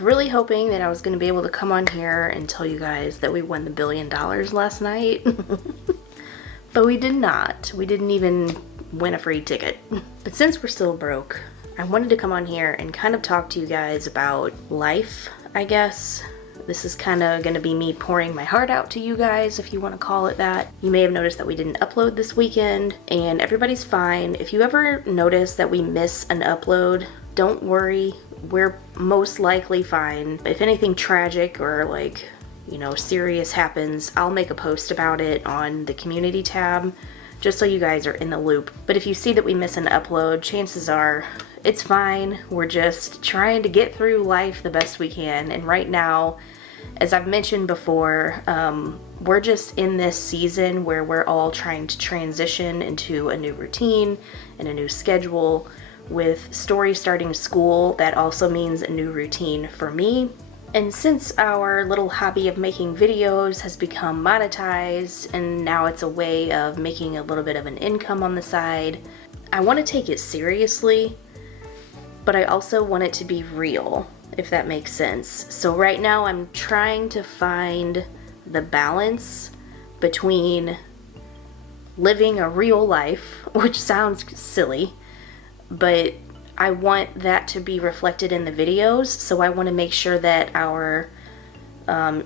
was really hoping that I was going to be able to come on here and tell you guys that we won the $1 billion last night. But we did not. We didn't even win a free ticket. But since we're still broke, I wanted to come on here and kind of talk to you guys about life, I guess. This is kind of going to be me pouring my heart out to you guys, if you want to call it that. You may have noticed that we didn't upload this weekend, and everybody's fine. If you ever notice that we miss an upload, don't worry. We're most likely fine. If anything tragic or like, you know, serious happens, I'll make a post about it on the community tab, just so you guys are in the loop. But if you see that we miss an upload, chances are it's fine. We're just trying to get through life the best we can. And right now, as I've mentioned before, we're just in this season where we're all trying to transition into a new routine and a new schedule. With Story starting school, that also means a new routine for me. And since our little hobby of making videos has become monetized and now it's a way of making a little bit of an income on the side, I want to take it seriously, but I also want it to be real, if that makes sense. So right now I'm trying to find the balance between living a real life, which sounds silly, but I want that to be reflected in the videos. So I want to make sure that our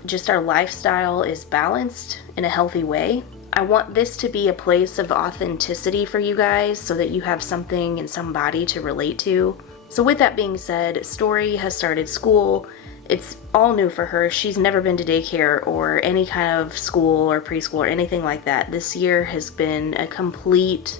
just our lifestyle is balanced in a healthy way. I want this to be a place of authenticity for you guys so that you have something and somebody to relate to. So with that being said, Story has started school. It's all new for her. She's never been to daycare or any kind of school or preschool or anything like that. This year has been a complete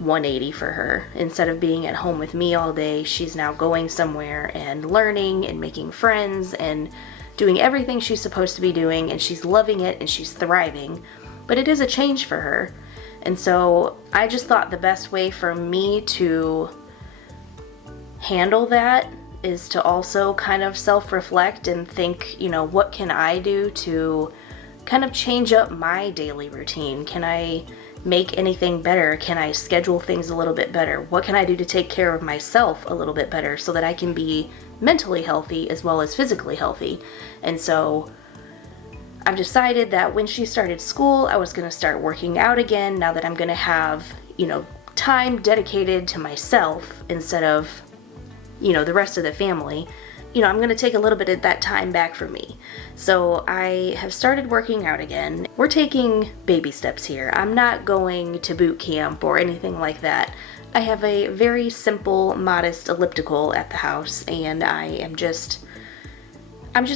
180 for her. Instead of being at home with me all day, she's now going somewhere and learning and making friends and doing everything she's supposed to be doing, and she's loving it and she's thriving. But it is a change for her. And so I just thought the best way for me to handle that is to also kind of self-reflect and think, you know, what can I do to kind of change up my daily routine? Can I make anything better? Can I schedule things a little bit better? What can I do to take care of myself a little bit better so that I can be mentally healthy as well as physically healthy? And so I've decided that when she started school, I was going to start working out again now that I'm going to have, you know, time dedicated to myself instead of, you know, the rest of the family. You know, I'm going to take a little bit of that time back for me. So I have started working out again. We're taking baby steps here. I'm not going to boot camp or anything like that. I have a very simple, modest elliptical at the house, and I'm just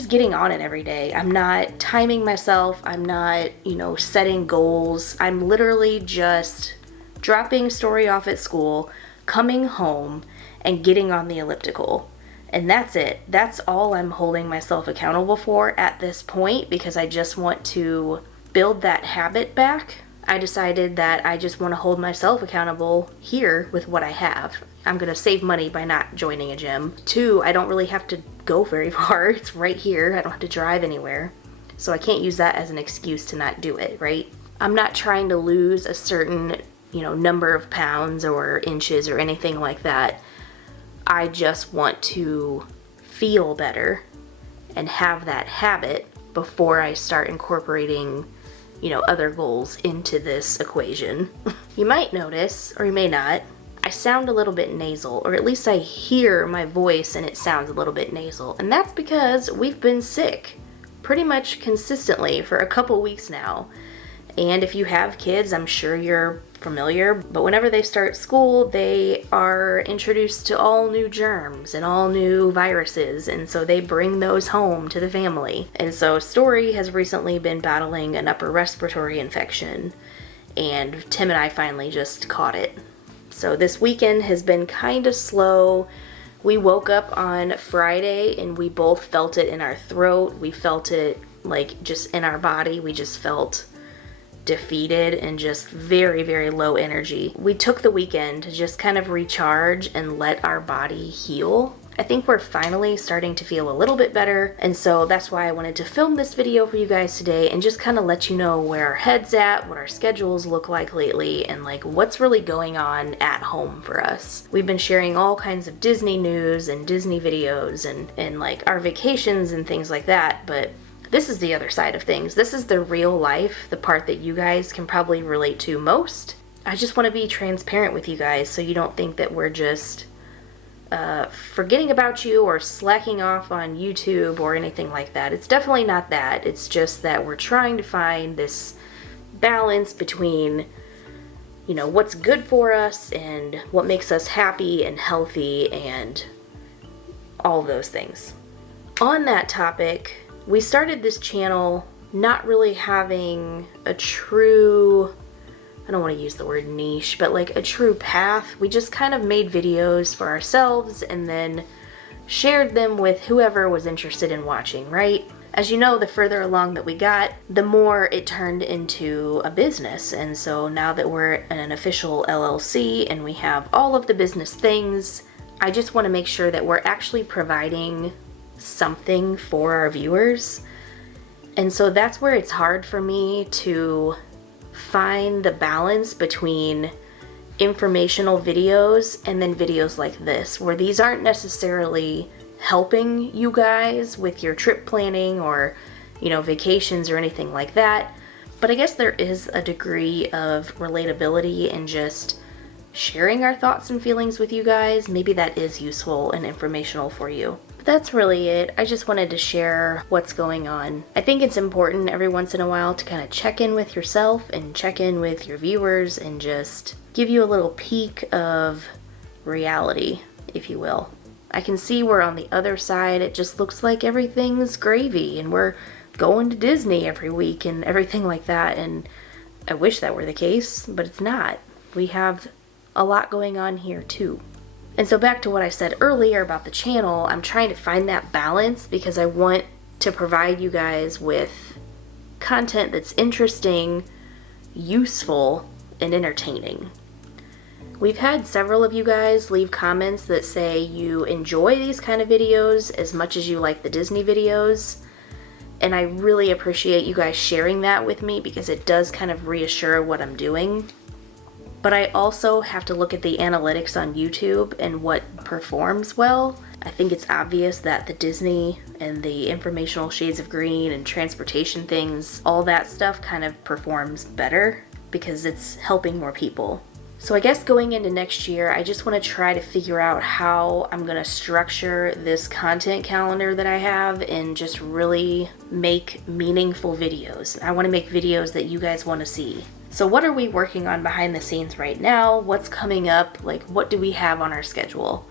getting on it every day. I'm not timing myself. I'm not, you know, setting goals. I'm literally just dropping Story off at school, coming home, and getting on the elliptical. And that's it. That's all I'm holding myself accountable for at this point, because I just want to build that habit back. I decided that I just want to hold myself accountable here with what I have. I'm going to save money by not joining a gym. 2, I don't really have to go very far. It's right here. I don't have to drive anywhere. So I can't use that as an excuse to not do it, right? I'm not trying to lose a certain, you know, number of pounds or inches or anything like that. I just want to feel better and have that habit before I start incorporating, you know, other goals into this equation. You might notice, or you may not, I sound a little bit nasal, or at least I hear my voice and it sounds a little bit nasal. And that's because we've been sick pretty much consistently for a couple weeks now. And if you have kids, I'm sure you're familiar, but whenever they start school, they are introduced to all new germs and all new viruses, and so they bring those home to the family. And so Story has recently been battling an upper respiratory infection, and Tim and I finally just caught it. So this weekend has been kind of slow. We woke up on Friday and we both felt it in our throat. We felt it like just in our body. We just felt defeated and just very, very low energy. We took the weekend to just kind of recharge and let our body heal. I think we're finally starting to feel a little bit better, and so that's why I wanted to film this video for you guys today and just kind of let you know where our head's at, what our schedules look like lately, and like what's really going on at home for us. We've been sharing all kinds of Disney news and Disney videos and like our vacations and things like that, but this is the other side of things. This is the real life, the part that you guys can probably relate to most. I just want to be transparent with you guys so you don't think that we're just forgetting about you or slacking off on YouTube or anything like that. It's definitely not that. It's just that we're trying to find this balance between, you know, what's good for us and what makes us happy and healthy and all those things. On that topic, we started this channel not really having a true, I don't want to use the word niche, but like a true path. We just kind of made videos for ourselves and then shared them with whoever was interested in watching, right? As you know, the further along that we got, the more it turned into a business. And so now that we're an official LLC and we have all of the business things, I just want to make sure that we're actually providing something for our viewers. And so that's where it's hard for me to find the balance between informational videos and then videos like this, where these aren't necessarily helping you guys with your trip planning or, you know, vacations or anything like that. But I guess there is a degree of relatability and just sharing our thoughts and feelings with you guys. Maybe that is useful and informational for you. But that's really it. I just wanted to share what's going on. I think it's important every once in a while to kind of check in with yourself and check in with your viewers and just give you a little peek of reality, if you will. I can see we're on the other side. It just looks like everything's gravy and we're going to Disney every week and everything like that. And I wish that were the case, but it's not. We have a lot going on here too. And so back to what I said earlier about the channel, I'm trying to find that balance because I want to provide you guys with content that's interesting, useful, and entertaining. We've had several of you guys leave comments that say you enjoy these kind of videos as much as you like the Disney videos. And I really appreciate you guys sharing that with me because it does kind of reassure what I'm doing. But I also have to look at the analytics on YouTube and what performs well. I think it's obvious that the Disney and the informational shades of green and transportation things, all that stuff kind of performs better because it's helping more people. So I guess going into next year, I just want to try to figure out how I'm going to structure this content calendar that I have and just really make meaningful videos. I want to make videos that you guys want to see. So what are we working on behind the scenes right now? What's coming up? Like, what do we have on our schedule?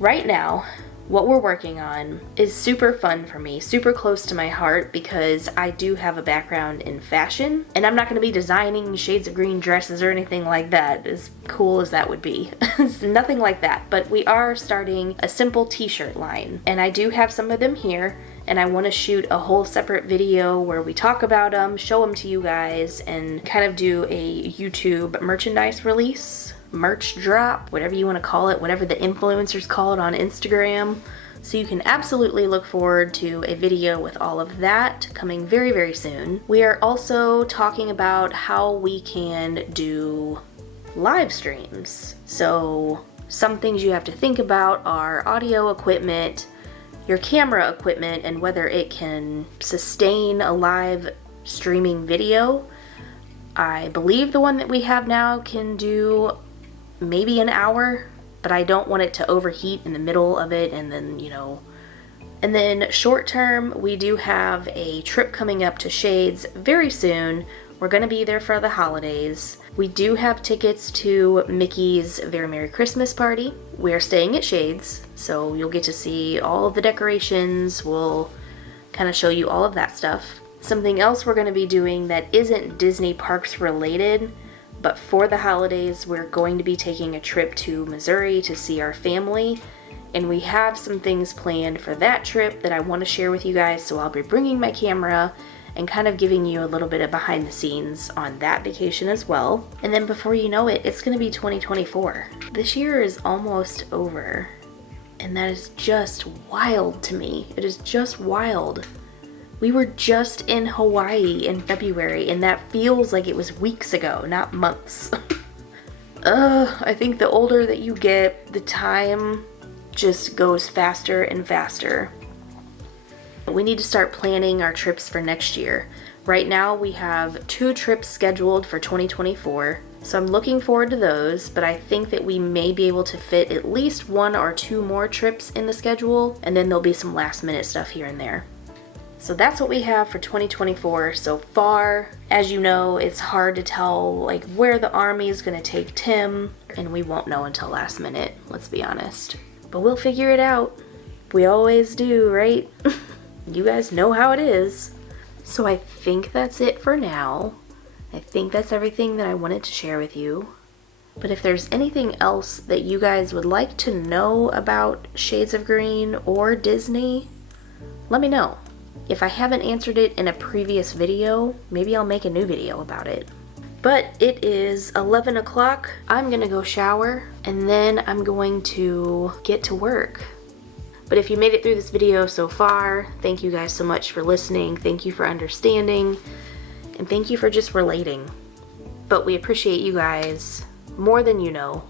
Right now, what we're working on is super fun for me, super close to my heart because I do have a background in fashion and I'm not going to be designing shades of green dresses or anything like that, as cool as that would be. It's nothing like that, but we are starting a simple t-shirt line and I do have some of them here. And I want to shoot a whole separate video where we talk about them, show them to you guys, and kind of do a YouTube merchandise release, merch drop, whatever you want to call it, whatever the influencers call it on Instagram. So you can absolutely look forward to a video with all of that coming very, very soon. We are also talking about how we can do live streams. So some things you have to think about are audio equipment, your camera equipment, and whether it can sustain a live streaming video. I believe the one that we have now can do maybe an hour, but I don't want it to overheat in the middle of it and then, you know. And then short term, we do have a trip coming up to Shades very soon. We're going to be there for the holidays. We do have tickets to Mickey's Very Merry Christmas Party. We are staying at Shades, so you'll get to see all of the decorations. We'll kind of show you all of that stuff. Something else we're going to be doing that isn't Disney parks related, but for the holidays, we're going to be taking a trip to Missouri to see our family. And we have some things planned for that trip that I want to share with you guys, so I'll be bringing my camera and kind of giving you a little bit of behind the scenes on that vacation as well. And then before you know it, it's going to be 2024. This year is almost over. And and that is just wild to me. It is just wild. We were just in Hawaii in February, and that feels like it was weeks ago, not months. I think the older that you get, the time just goes faster and faster. We need to start planning our trips for next year. Right now we have 2 trips scheduled for 2024, so I'm looking forward to those, but I think that we may be able to fit at least 1 or 2 more trips in the schedule, and then there'll be some last minute stuff here and there. So that's what we have for 2024 so far. As you know, it's hard to tell like where the army is going to take Tim, and we won't know until last minute, let's be honest. But we'll figure it out. We always do, right? You guys know how it is. So I think that's it for now. I think that's everything that I wanted to share with you. But if there's anything else that you guys would like to know about Shades of Green or Disney, let me know. If I haven't answered it in a previous video, maybe I'll make a new video about it. But it is 11 o'clock. I'm gonna go shower, and then I'm going to get to work. But if you made it through this video so far, thank you guys so much for listening. Thank you for understanding, and thank you for just relating. But we appreciate you guys more than you know.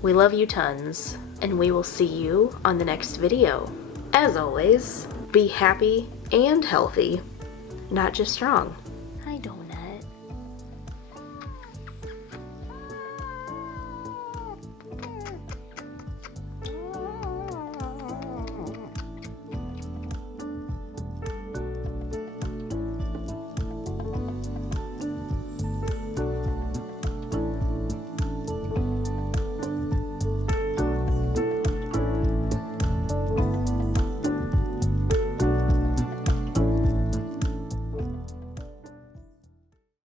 We love you tons, and we will see you on the next video. As always, be happy and healthy, not just strong.